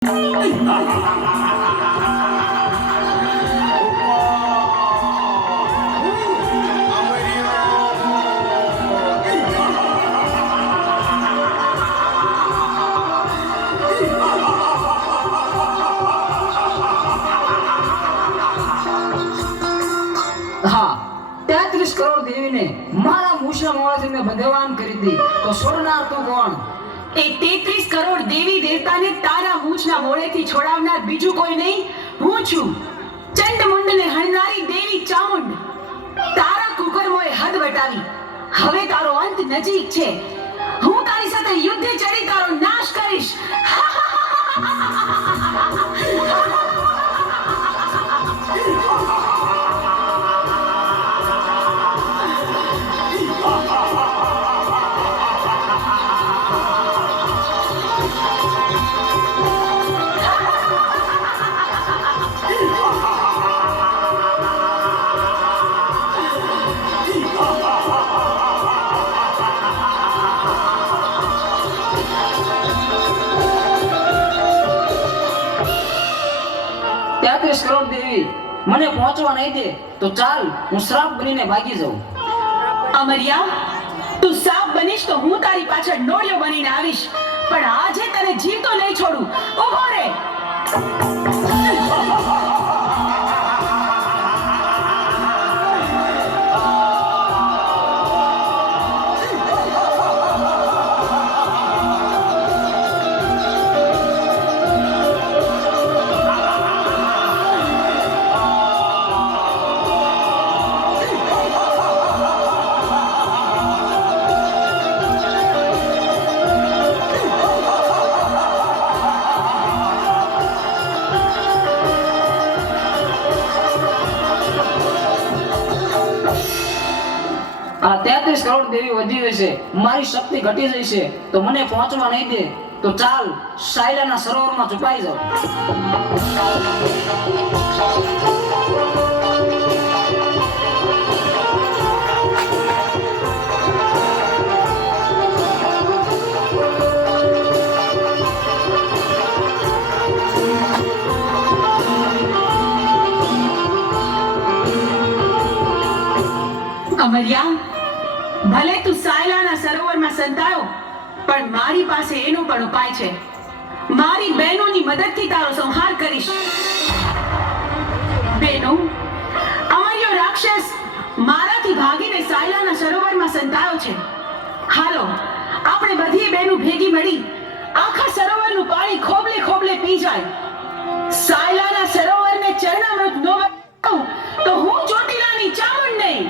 33 કરોડ દેવીને મારા મૂછના મોળાથી મેં ભગવાન કરી દી તો છોડનાર તું કોણ? એ 33 કરોડ દેવી દેવતાને તારા મૂછના મોળેથી છોડાવનાર બીજું કોઈ નહીં, હું છું ચંડમુંડને હણનારી દેવી ચામુંડ. તારા કુકર્મોએ હદ વટાવી, હવે તારો અંત નજીક છે. હું તારી સાથે યુદ્ધે ચડી તારો નાશ કરીશ. કરોડ દેવી મને પહોંચવા નહીં દે તો ચાલ હું શ્રાપ બનીને ભાગી જાઉં. અમરિયા, તું સાપ બનીશ તો હું તારી પાછળ નોળિયો બનીને આવીશ, પણ આજે તને જીવતો નહીં છોડું. ઊભો રહે. આ 33 કરોડ દેવી વધી જશે, મારી શક્તિ ઘટી જશે તો મને પહોંચવા નહીં દે તો ચાલ સાયલાના સરોવરમાં છુપાઈ જાઉં. અમરિયા, ભલે તું સાયલાના સરોવરમાં સંતાયો, પણ મારી પાસે એનો પણ ઉપાય છે. મારી બહેનોની મદદથી તારો સંહાર કરીશ. બહેનો, અમરિયો રાક્ષસ મારાથી ભાગીને સાયલાના સરોવરમાં સંતાયો છે. હાલો, આપણે બધી બહેનો ભેગી મળી આખા સરોવરનું પાણી ખોબલે ખોબલે પી જાય. સાયલાના સરોવરને ચરણામૃત ન બનાવું તો હું ચોટીલાની ચામુંડ નહીં.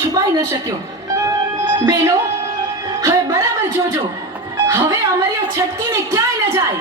છુપાઈ ન શક્યો. બેનો, હવે બરાબર જોજો, હવે અમરિયો છટકીને ક્યાંય ન જાય.